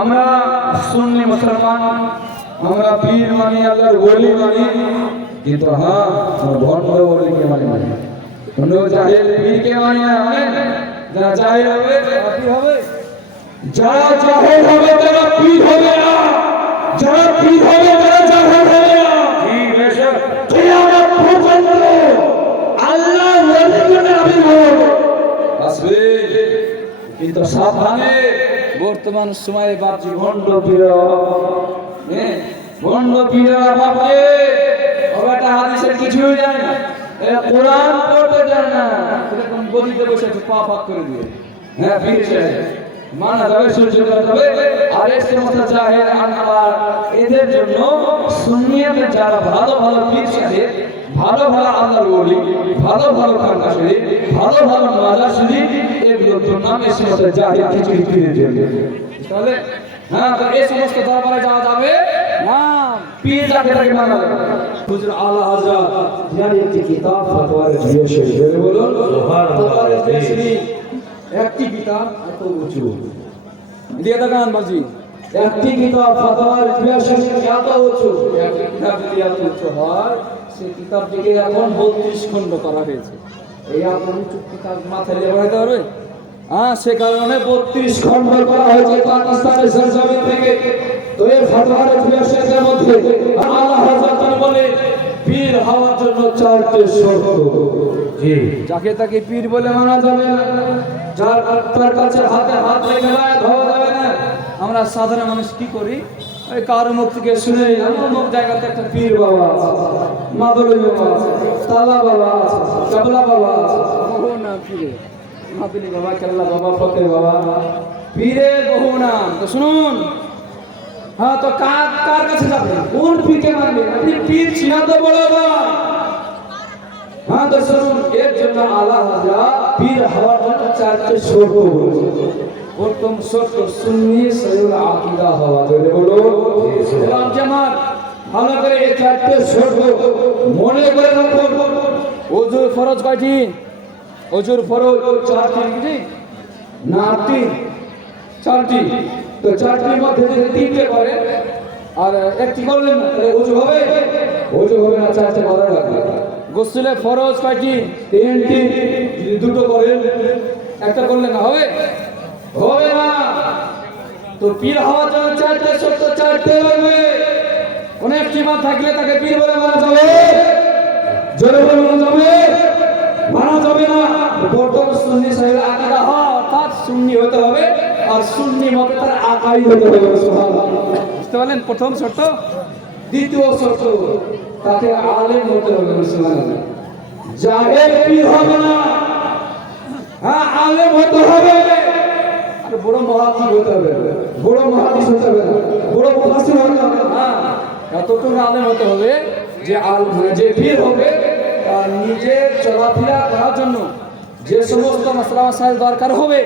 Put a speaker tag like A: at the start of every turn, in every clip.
A: আমরা সুন্নি মুসলমান আমরা পীর মানি আল্লাহর ওলি মানি কিন্তু হ্যাঁ আমরা ভণ্ড ওলিকে মানি মানি কোন জাহেল পীরকে মানি না মানে যারা জাহেল হবে পীর হবে। যারা জাহেল হবে তারা পীর হবে না। যারা পীর হবে তারা জাহেল হবে না।
B: জি বেশক
A: কিয়ামত পর্যন্ত আল্লাহ আসবে। কিন্তু সাবধানে বর্তমান সময়ে বাপজি ভণ্ড পীর। ভণ্ড পীর বাপে ওটা হাদিসের কিছুই জানে না। এরা কোরআন পড়তে জানে না। এরকম গদিতে বসে আছে, পা পাক করে দিয়ে। হ্যাঁ সাহেব মানা যাবে, সহ্য করা যাবে। আর এর সমস্ত জাহের আনবার এদের জন্য সুন্নিয়াতে যারা ভালো ভালো পীর সাহেব, ভালো ভালো আল্লাহর ওলি, ভালো ভালো খানকা ভালো ভালো মাজার শরীফ হ্যাঁ তো এই সমস্ত দরবারে যাওয়া একটি কিতাব, ফতোয়ার বলুন জিও একটি এত উঁচু। দিয়ে দেখান বাজি একটি কিতাব, ফতোয়ার এত উঁচু। একটি কিতাব যদি এত উঁচু কিতাবটিকে এখন বত্রিশ খণ্ড করা হয়েছে। এই আপনার উঁচু কিতাব মাথায় বেড়াতে পারবে হ্যাঁ সে কারণে বত্রিশ খণ্ড করা হয়েছে পাকিস্তানের থেকে। তো ফতোয়ার শরীফের মধ্যে। আল্লাহ হযরত বলে পীর হওয়ার জন্য চারটে শর্ত।
B: জি।
A: যাকে তাকে পীর বলে মানা যাবে না। যার তার কাছে হাতে হাত রেখে হওয়া যাবে না। আমরা সাধারণ মানুষ কি করি? ওই কারও মুখ থেকে শুনে আমার মুখ জায়গাতে একটা পীর বাবা আছে। মাদুলি বাবা আছে। তালা বাবা আছে। চাবলা বাবা আছে। পীরে। মাদুলি বাবা, কেল্লা বাবা ফতের বাবা পীরের বহু নাম। তো শুনুন হ্যাঁ তো কার কার কাছে যাবেন কোন পীরকে মানবেন আপনি পীর তো বড় বাবা। হ্যাঁ তো শুনুন, এর জন্য আল্লাহ হাজরা পীর হওয়ার জন্য চারটে শর্ত প্রথম শর্ত, সুন্নি সহিউল আকীদা হওয়া। জোরে বলো ইসলাম জামাত, ভালো করে এই চারটে মনে করে রাখুন। ফরজ কয়টি? ওজুর ফরজ চারটি কি? না আটটি চারটি। তো চারটির মধ্যে যদি তিনটে করে, আর একটি করলেন তাহলে উজু হবে? উজু হবে না, চারটে করা লাগবে। গোসলে ফরজ কয়টি? তিনটি। যদি দুটো করেন, একটা করলে না হবে? হবে না। তো পীর হওয়ার জন্য চারটে, সত্য চারটে লাগবে। অনেক একটি মা থাকলে তাকে পীর বলে মানা যাবে। জোরে বলে মানা যাবে মানা যাবে না বর্তমান সুন্নি সাহেব আকিদা হয় অর্থাৎ সুন্নি হতে আর সুন্নি মতে তার আকাই হতে হবে বুঝতে পারলেন? প্রথম শর্ত? দ্বিতীয় শর্ত তাকে আলেম হতে হবে মুসলমান জাহের পীর হবে না। হ্যাঁ আলেম হতে হবে। আর বড় মহাদিস হতে হবে। বড় মহাদিস হতে হবে বড় মুফাসসির হতে হবে হ্যাঁ এতটুকু আলেম হতে হবে যে আল যে পীর হবে তার নিজের চলাফেরা করার জন্য যে সমস্ত মশলা মাসাইল দরকার হবে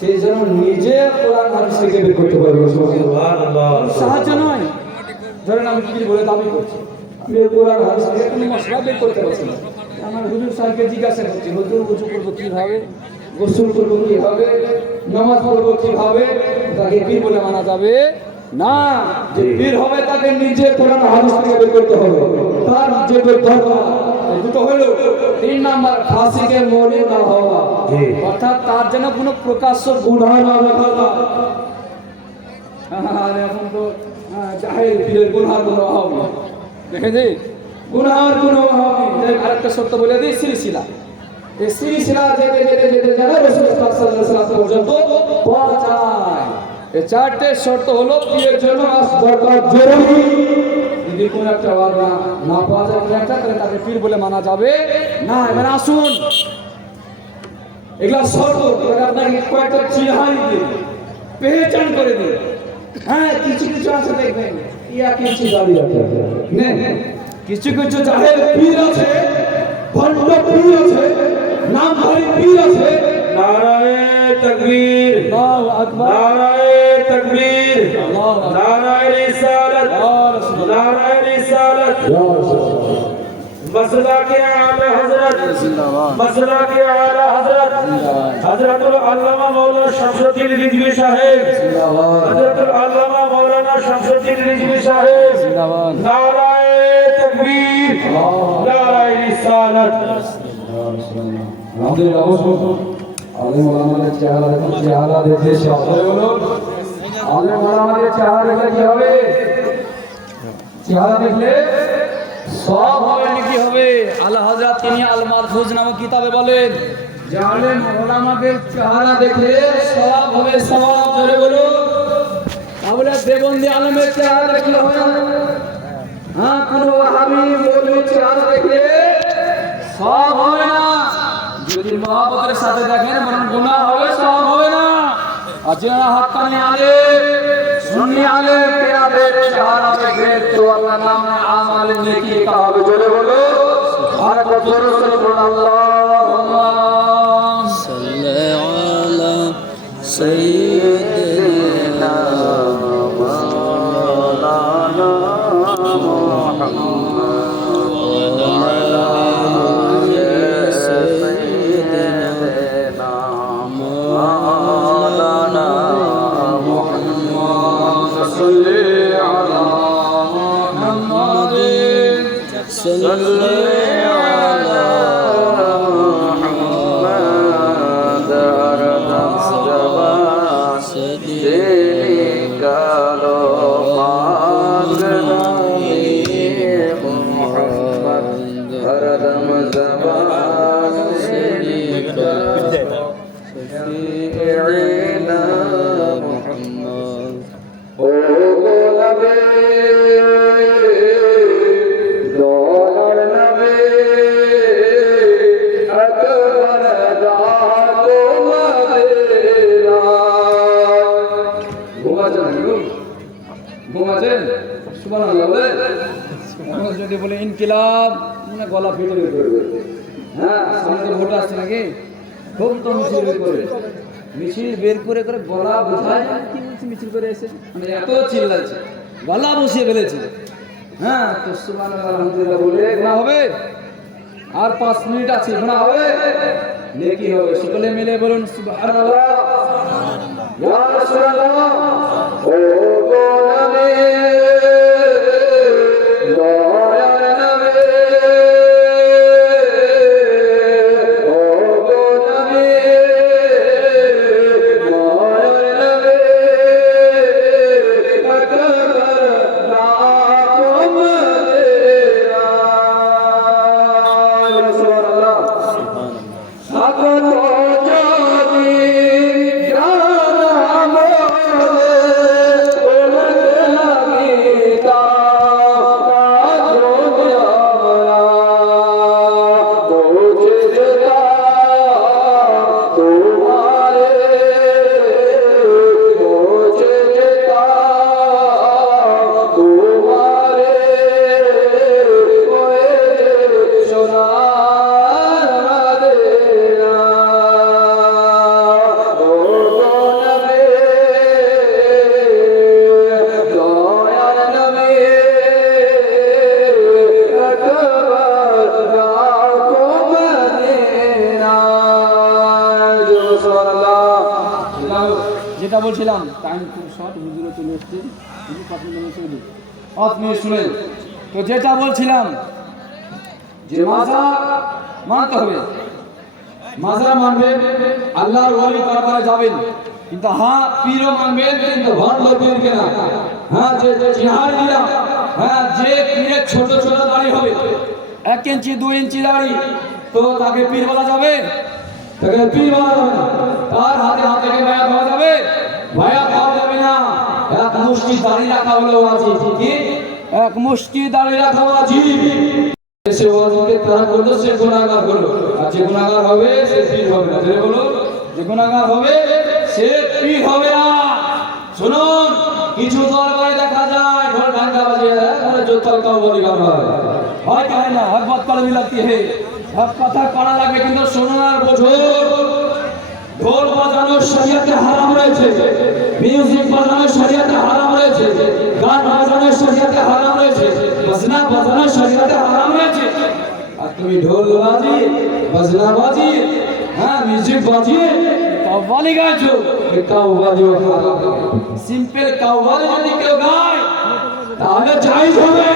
A: সে যেন নিজে কোরআন হাদিস থেকে বের করতে পারবে সাহায্য নয়। ধরেন আমি কি বলে দাবি করছি। আমি কোরআন হাদিস থেকে কোনো মশলা বের করতে পারছি না। আমার হুজুর সাহেবকে জিজ্ঞাসা করছি হুজুর উঁচু করব কীভাবে? গোসল করব কীভাবে? নামাজ পড়ব কীভাবে? তাকে পীর বলে মানা যাবে না। যে পীর হবে তাকে নিজে কোরআন হাদিস থেকে বের করতে হবে। তার যে বের দরকার। এই দুটো হলো। তিন নাম্বার ফাসিকে মনে না হওয়া। অর্থাৎ তার যেন কোনো প্রকাশ্য গুনাহ না লেখা আর এখন তো আহ, জাহের পীরের গুনহার কোনো অভাব নেই। দেখেছি? গুনহার কোনো অভাব নেই। আরেকটা সত্য বলে দিই সিলসিলা। এই সিলসিলা যেতে যেতে যেতে যেন রসুল পাক সাল্লাল্লাহু আলাইহি ওয়াসাল্লাম পর্যন্ত পৌঁছায়। এই চারটে শর্ত হলো পীরের জন্য দরকার জরুরি। যদি একটা না পাওয়া যায় একটা তাকে পীর বলে মানা যাবে, না, এবার আসুন। এগুলা শর্ত আপনাকে কয়েকটা পেহচান করে দিই হ্যাঁ কিছু কিছু আছে, দেখবেন। ইয়া কিছু দাবি কিছু কিছু জাহের পীর আছে, ভণ্ড পীর আছে পীর আছে।
B: نعرہ
A: تکبیر نعرہ
B: تکبیر نعرہ
A: رسالت نعرہ
B: رسالت مسئلہ کے اعلی
A: حضرت
B: مسئلہ کے اعلی حضرت
A: حضرت
B: العلامہ مولانا شمس الدین رضوی صاحب
A: حضرت
B: العلامہ مولانا شمس الدین
A: رضوی
B: صاحب نعرہ تکبیر نعرہ
A: رسالت الحمدللہ আলেম ওলামাদের চেহারা দেখুন চেহারা দেখে সে অসহায় হলো। আলেম চেহারা দেখলে কি হবে? চেহারা দেখলে সব হবে হবে? আল্লাহ হযরত তিনি আল মারফুজ নামক কিতাবে বলেন, যে আলেম চেহারা দেখলে সব সব ধরে বলুন তাহলে দেবন্দি আলমের চেহারা দেখলে হয় না? হ্যাঁ কোনো ওয়াহাবি মৌলভীর চেহারা দেখলে সব হয় না। যদি মহাপতের সাথে দেখেন বরং গুণা হবে সব হবে না। আর যারা হাক্কানি আলে সুন্নি আলে পেরাবে চেহারা দেখে তো আল্লাহ নামে আমালে নেকি কা জোরে বলো। আর কত জোরে বলুন 啊 আমরা যদি বলে ইনকিলাব মানে গলা ফেটে বের করবে হ্যাঁ। সামনে তো ভোট আসছে নাকি? খুব তো মিছিল বের করে। মিছিল বের করে করে গলা বোঝায়। কি বলছে মিছিল করে এসে মানে এত চিল্লাচ্ছে। গলা বসিয়ে ফেলেছে। হ্যাঁ তো সুবহানাল্লাহ আলহামদুলিল্লাহ বলে গুনাহ হবে। আর পাঁচ মিনিট আছে গুনাহ হবে। নেকি হবে। সকলে মিলে বলুন সুবহানাল্লাহ। ইয়া রাসূলুল্লাহ। বলছিলাম টাইম খুব শর্ট হুজুরে চলে এসছে। মিনিট শুনেন। তো যেটা বলছিলাম, যে মাজা মানতে হবে। মাজা মানবে আল্লাহর ওয়ালি দরবারে যাবেন। কিন্তু হ্যাঁ পীরও মানবেন, কিন্তু ভণ্ড পীরকে না? হ্যাঁ যে জিহার দিলাম হ্যাঁ যে পীরের ছোট ছোট দাড়ি হবে, এক ইঞ্চি, দুই ইঞ্চি দাড়ি, তো তাকে পীর বলা যাবে? তাকে পীর বলা যাবে না। তার হাতে হাত ভায়া পাওয়া যাবে? ভায়া পাওয়া যাবে না। এক মুষ্টি দাড়ি রাখা হলো আজি কি? এক মুষ্টি দাড়ি রাখা আজি সে ওয়াজকে তারা করল, সে গুণাগার হলো। আর যে গুণাগার হবে, সে পীর হবে না। জোরে বলো যে গুণাগার হবে, সে পীর হবে না। শুনুন, কিছু দরবারে দেখা যায় ঢোল ঢাকা বাজিয়ে মানে জোতাল কাউ বলি গান হয়। হয় কাহে না? হক বাত করে মিলাতি হে হক কথা করা লাগে কিন্তু শুনুন আর বোঝো ঢোল বাজানো শরীয়তে হারাম রয়েছে মিউজিক বাজানো শরীয়তে হারাম রয়েছে, গান বাজানো শরীয়তে হারাম রয়েছে, বাজনা বাজানো শরীয়তে হারাম রয়েছে। আর তুমি ঢোল বাজিয়ে, বাজনা বাজিয়ে হ্যাঁ মিউজিক বাজিয়ে কাওয়ালি গাইছো
C: কাউবালিও হারাম।
A: সিম্পল কাওয়ালি যদি কেউ গায়, তাহলে জায়েজ হবে।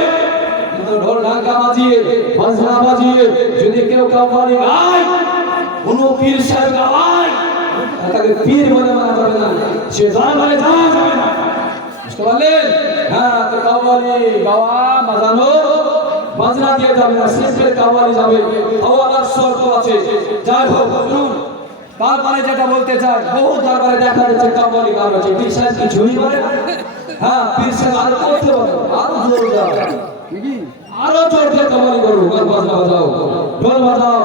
A: কিন্তু ঢোল ঢাকা বাজিয়ে, বাজনা বাজিয়ে যদি কেউ কাওয়ালি গায়, কোনো পীর সাহেব গায় তাকে পীর বলে মানা যাবে না, সে জান বলে যাওয়া যাবে না বুঝতে পারলেন? হ্যাঁ তো কাওয়ালি গাওয়া বাজানো। বাজনা দিয়ে যাবে না, সিম্পল কাওয়ালি যাবে। আওয়ালার শর্ত আছে। যাই হোক, শুনুন, তারপরে যেটা বলতে চাই, বহু দরবারে দেখা যাচ্ছে কাওয়ালি গান আছে। পীর সাহেব কি ঝুড়ি মারে? হ্যাঁ পীর সাহেব আরও করতে পারে, আরও জোর দাও আরও জোর দিয়ে কাওয়ালি করো গান বাজাও ঢোল বাজাও।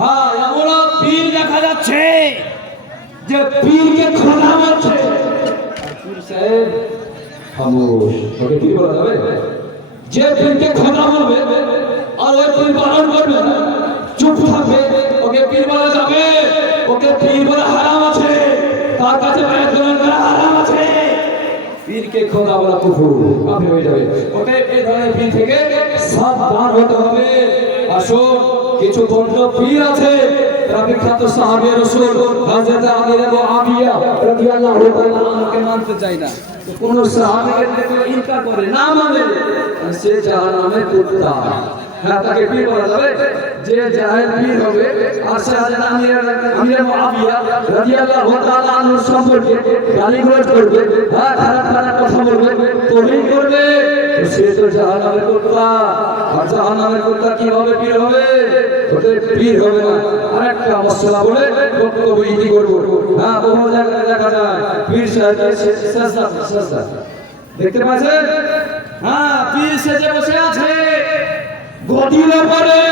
A: হ্যাঁ এমন পীর দেখা যাচ্ছে। যে পীরকে খোদা মারছে পীর সাহেব, খামোশ। ওকে পীর বলা যাবে? যে পীরকে খোদা বলবে আর ওই পীর পালন করবে চুপ থাকবে, ওকে পীর বলা যাবে। ওকে পীর বলা হারাম আছে। তার কাছে বায়াত করা হারাম আছে। পীরকে খোদা বলা কুফুর কাফির হয়ে যাবে। ওকে এই ধরনের পীর থেকে সাবধান হতে হবে। আসুন, কিছু বন্ধ পীর আছে। বিখ্যাত সাহাবী রাসূল হযরত আমির আবু আবিয়া রাদিয়াল্লাহু তাআলা আনহুকে মানতে চায় না। কোন সাহাবীকে ইনকার করে না মানে সে জাহান্নামে কুত্তা হ্যাঁ তাকে পীর বলা যাবে। যে জাহেল পীর হবে আর সে হযরত আমির আমির মুআবিয়া রাদিয়াল্লাহু তাআলা আনহু সম্পর্কে গালিগালাজ করবে হ্যাঁ খারাপ খারাপ কথা বলবে তোহিন করবে। সে তো জাহান্নামে কুত্তা আর জাহান্নামে কুত্তা কীভাবে পীর হবে? ওদের পীর হবে না। আরেকটা মশলা বলে বক্তব্য ইতি করব। হ্যাঁ বহু জায়গায় দেখা যায়, পীর সাহেবের সেজদা সেজদা। দেখতে পাচ্ছেন? হ্যাঁ পীর সেজে বসে আছে। গদির পরে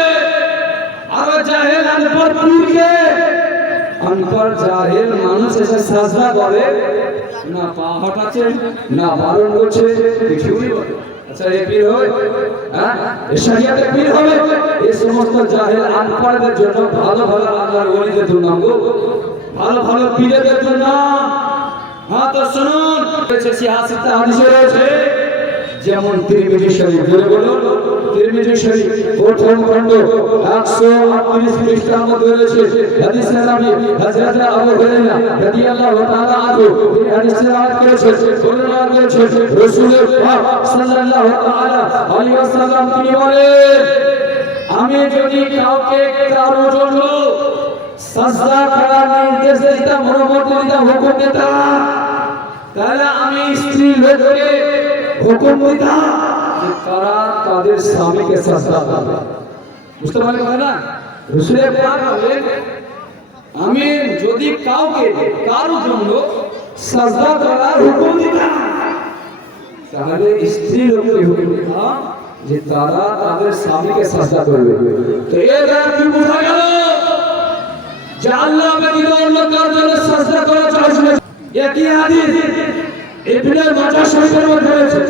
A: আর জাহেল আনপর পীরকে আনপর জাহেল মানুষ এসে সাজদা করে। না পা হটাচ্ছে, না বারণ করছে, কিছুই বলে আচ্ছা এ পীর হয় হ্যাঁ? এ শরিয়াতে পীর হবে। এই সমস্ত জাহেল আনপড়দের জন্য ভালো ভালো আল্লাহর ওলিদের জন্য ভালো ভালো পীরদের জন্য হ্যাঁ তো শুনুন। সিয়াসিতে হাদিসে রয়েছে, যেমন তিরমিজি শরীফ বলে বলুন তিরমিজি শরীফ প্রথম খণ্ড 138 পৃষ্ঠার মধ্যে রয়েছে। হাদিসে নবী হযরত আবু হুরায়রা রাদিয়াল্লাহু তাআলা আনহু এই হাদিসে রাওয়াত করেছে বর্ণনা করেছে রাসূলের পাক সাল্লাল্লাহু তাআলা আলাইহি ওয়াসাল্লাম তিনি বলেন, আমি যদি কাউকে কারও জন্য সাজদা করার নির্দেশ দিতাম, অনুমতি দিতাম, হুকুম দিতাম, তাহলে আমি স্ত্রী লোককে হুকুম দিতাম। যে তারা তাদের স্বামীকে সাজদা করবে বুঝতে পারলে কথা না? রসুলের পাক বলেন, আমি যদি কাউকে কারোর জন্য সাজদা করার হুকুম দিতাম, তাহলে স্ত্রী লোককে হুকুম দিতাম যে তারা তাদের স্বামীকে সাজদা করবে। তো এর দ্বারা কি বোঝা গেল? যে আল্লাহ ব্যতীত অন্য কারোর জন্য সাজদা করা চাইছে না একই হাদিস ইবনে মাজাহ শরীফের মধ্যে রয়েছে।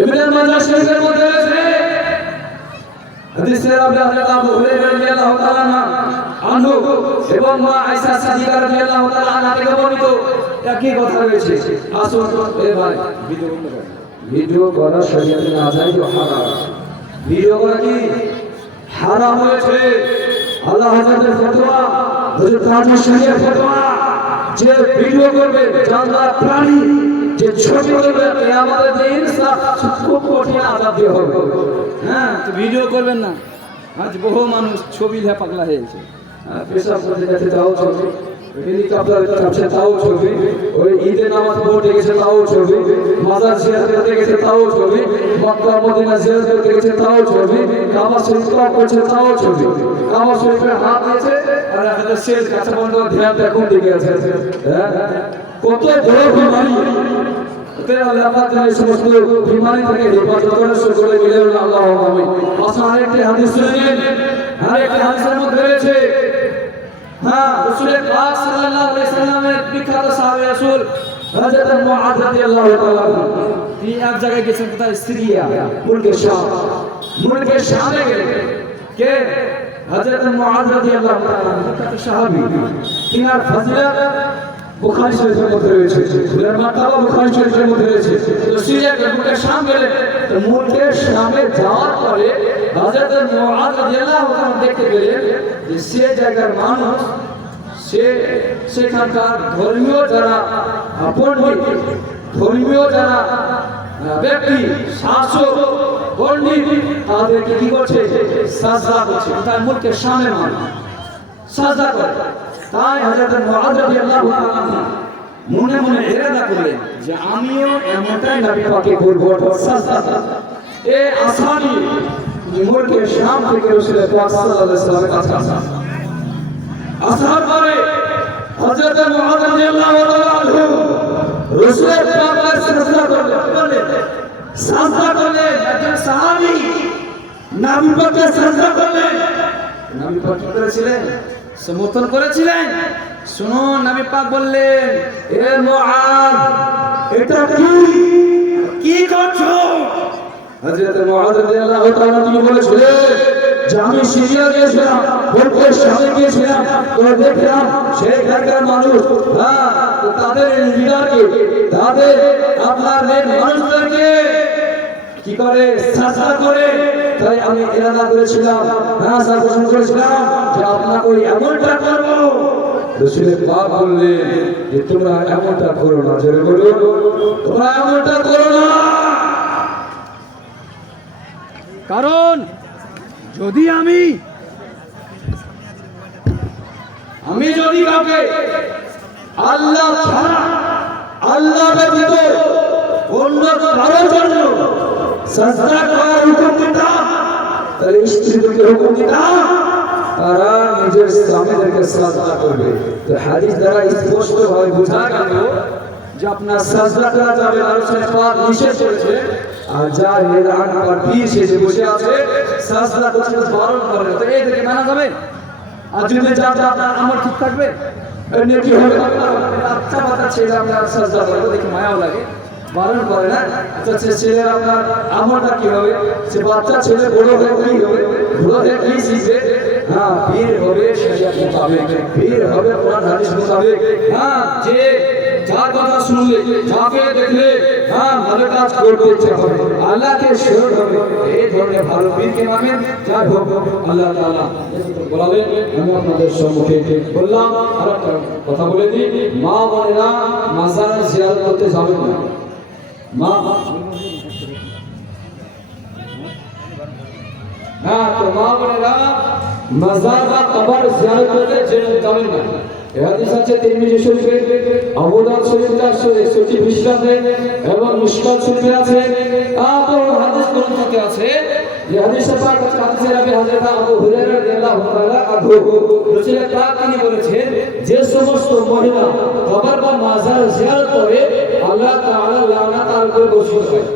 A: ইবনে মাজাহ শরীফের মধ্যে রয়েছে। হাদিসে রাবি হযরত আবু হুরায়রা রাদিয়াল্লাহু তাআলা আনহু এবং মা আয়েশা সাদিকা রাদিয়াল্লাহু তাআলা আনহা থেকে বর্ণিত একই কথা রয়েছে। আসুন এ ভাই ভিডিও করা শরীয়তে না যায় তো হারাম। ভিডিও করা কি? হারাম হয়েছে। আল্লাহ হযরতের ফতোয়া, হযরত আজম শরীয়র ফতোয়া। যে ভিডিও করবে জানলার প্রাণী যে ছবি কিয়ামতের দিন খুব কঠিন দিয়ে হবে। হ্যাঁ? ভিডিও করবেন না? আজ বহু মানুষ ছবি লে পাগলা হয়েছে হ্যাঁ, পেশাব করতে গেছে তাও ছবি। হেলিকপ্টার তাও ছবি। ওই ঈদে নামাজ পড়তে গেছে তাও ছবি। মাজার জিয়ারত করতে গেছে তাও ছবি। মক্কা মদিনা জিয়ারত করতে গেছে তাও ছবি। কাবা শরীফ তওয়াফ করছে তাও ছবি। কাবা শরীফে হাত দিয়েছে আর একটা শেষ কাছে বন্ধ ধ্যান দেখুন দিকে আছে। হ্যাঁ? কত বড় বিমারি। তে আল্লাহ যেন এই সমস্ত বিমারি থেকে হেফাজত করে সকলে মিলে আল্লাহ আমিন আসলে আরেকটি হাদিস শুনেন আরেকটি হাদিসের মধ্যে রয়েছে হ্যাঁ রাসূলের পাক সাল্লাল্লাহু আলাইহি সাল্লামের বিখ্যাত সাহাবী রাসূল হযরত মুআয রাদিয়াল্লাহু তাআলা তিনি এক জায়গায় গেছেন কোথায় সিরিয়া মুলকে শাম মুলকে শামে গেলেন। কে? হযরত মুআয রাদিয়াল্লাহু তাআলা বিখ্যাত সাহাবী। তিনার বুখারী শরীফের মধ্যে রয়েছে। তিনার মার্তাবা বুখারী শরীফের মধ্যে রয়েছে। তো সিরিয়া গেলেন মুলকে শাম গেলেন তো মুলকে শামে যাওয়ার পরে হযরত মুআয রাদিয়াল্লাহু তাআলা দেখতে পেলেন যে সে জায়গার মানুষ, সে সেখানকার ধর্মীয় যারা পণ্ডিত, ধর্মীয় যারা ব্যক্তি, শাসক, পণ্ডিত, তাদেরকে কি করছে? সাজদা করছে। তার মুখকে সামনে মানে সাজদা করে। তাই রাদিয়াল্লাহু তাআলা মনে মনে ইরাদা করলেন যে আমিও এমনটাই নবী পাকে করব এ আসানি মুলকে শাম থেকে রাসূল পাক সাল্লাল্লাহু আলাইহি কাছে আসা। আসার পরে হযরত মুআদ রাদিয়াল্লাহু তাআলা আনহু সাজদা সাজদা একজন সাহাবী। পাকের সাজদা পাক কি করেছিলেন? সমর্থন করেছিলেন? শুনুন, নবী পাক বললেন, এ মুআদ, এটা কি? কি করছ? হযরত মুআদ রাদিয়াল্লাহু তাআলা তিনি বলেছিলেন, যে আমি সিরিয়া গিয়েছিলাম, বলতে সামনে গিয়েছিলাম, তো দেখলাম সেখানকার মানুষ হ্যাঁ তাদের লিডারকে তাদের আপনার মানুষদেরকে কি করে? করে। তাই আমি ইরাদা করেছিলাম হ্যাঁ স্যার করেছিলাম, যে আপনাকে এমনটা করব। পাপ বললেন যে, তোমরা এমনটা করো না, জোরে বলো। তোমরা এমনটা করো না। কারণ, যদি আমি আমি যদি কাউকে আল্লাহ ছাড়া, আল্লাহ ব্যতীত অন্য কারোর জন্য সাজদা তাহলে স্ত্রীদেরকে নিজের স্বামীদেরকে সাজদা করবে তো হাদিস দ্বারা স্পষ্ট ভাবে বোঝা গেল যে আপনার সাজদা যাবে আর পীর শেষে বসে আছে সাজদা করতে মানা আর যদি আপনার আমার ঠিক থাকবে আপনার সাজদা করে দেখে মায়াও লাগে বারণ করে না? আচ্ছা সে ছেলে আপনার আমলটা কি হবে? সে বাচ্চা ছেলে, বড় হয়ে কি হবে? বড় হয়ে কি শিখবে? হ্যাঁ বীর হবে শরিয়ত মোতাবেক। বীর হবে কোরআন, হাদিস মোতাবেক। হ্যাঁ যে যার কথা শুনলে যাকে দেখলে হ্যাঁ ভালো কাজ করতে ইচ্ছে হবে আল্লাহকে স্মরণ হবে। এই ধরনের ভালো বীরকে মানেন যাই হোক, আল্লাহ তাআলা বলাবেন আমি আপনাদের সম্মুখে বললাম আর কথা বলে দিই। মা বোনেরা মাজার জিয়ারত করতে যাবেন না। হ্যাঁ তো মা বোনেরা মাজার বা কবর জিয়ারত করতে যাবেন না। এ হাদিস আছে তিরমিজি শরীফে আবু দাউদ শরীফে 461 মিশকাতে এবং মুশকাত শরীফে আছে। আছে যে হাদিসে পাক হাদিসে নবী হযরত আবু হুরায়রা রাদিয়াল্লাহু তাআলা আনহু। রাসূল পাক তিনি বলেছেন, যে সমস্ত মহিলা কবর বা মাজার জিয়ারত করে, আল্লাহ তাআলা লানাত তার উপর বর্ষিত হয়।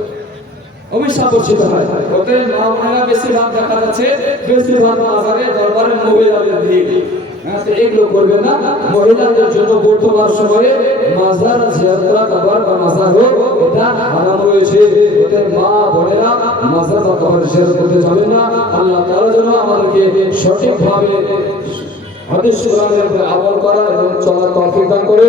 A: অভিশাপ বর্ষিত হয়। ওতে মা বোনেরা বেশিরভাগ ভিড় হ্যাঁ, এগুলো করবেন না। মহিলাদের জন্য বর্তমান সময়ে মাজার কবর বা মাজার হোক এটা হারাম ওদের মা বোনেরা মাজার বা কবর করতে যাবেন না। আল্লাহ আমাদেরকে সঠিকভাবে হাদিস কোরআনের আমল করা এবং চলার তৌফিক দান করে।